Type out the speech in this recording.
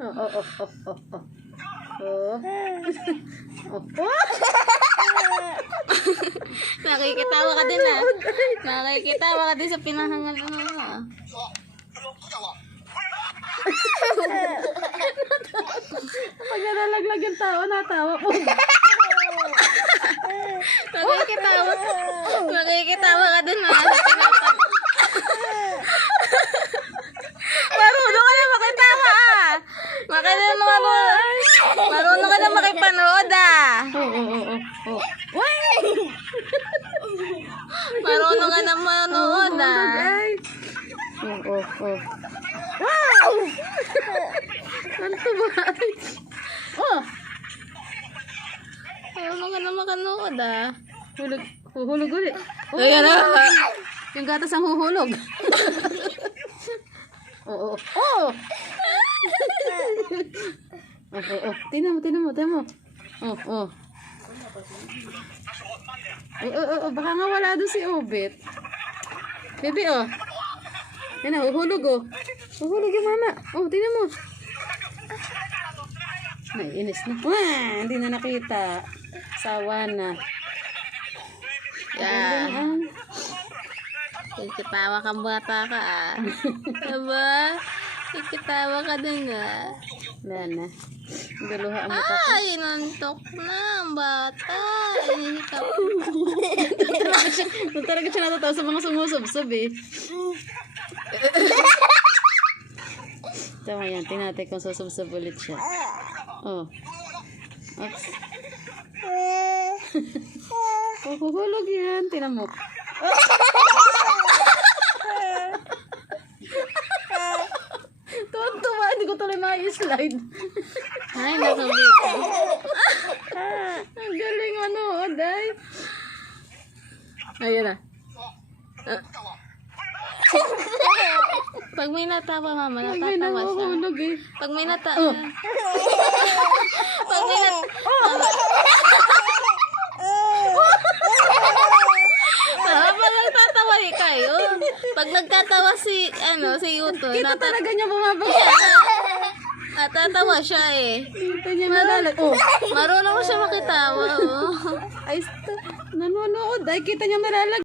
Oh, oh, oh, oh, oh, oh. Oh. Oh. Nakikitawa ka din ah. Nakikitawa ka din sa pinahangal mo. Pag nalalaglag yung tao, natawa po. Nakikitawa ka din ah. Marunong ka na makitawa ah. Marunong ka na makipanood ah. Marunong ka na manood ah. Oh, oh, oh. Wow! Kanto ba? Oh! Marunong ka na makanood ah. Huhulog ulit. Oh, Ayan na. Yung gatas ang huhulog. Oo. Oh! Oh. Tinan mo. Oh, oh. Baka nga wala doon si Obet. Baby, oh. Yan na, huhulog, oh. Huhulog yung mama. Oh, tinan mo. Naiinis na. Hindi na nakita. Sawa na. Yeah. Kikitawa kang bata ka ah. Diba? Kikitawa ka din ah. Wala na. Galuha ang mata ko. Ay, nantok na ang bata. Kung talaga siya natatawa sa mga sumusubsob eh. Tama yan. Tinatay kung susubsob ulit siya. Oh. Oops. Huhulog yan. Tinan mo. Tuwan-tuwa. Hindi ko tuloy ma-slide. Ay, nasubik ko. Ang galing manood ay. Ayan na. Pag may natawa mama, Ay, may natatawa siya. nahuhulog eh. Pag may natawa. Pag may pag nagtatawa kayo. Pag nagtatawa si Yuto, Kita talaga niya bumabag. natatawa siya eh. Kita niya malalag. Oh. Marunong siya makitawa. Oh. Ay, nanonood. Ay, kita niya malalag.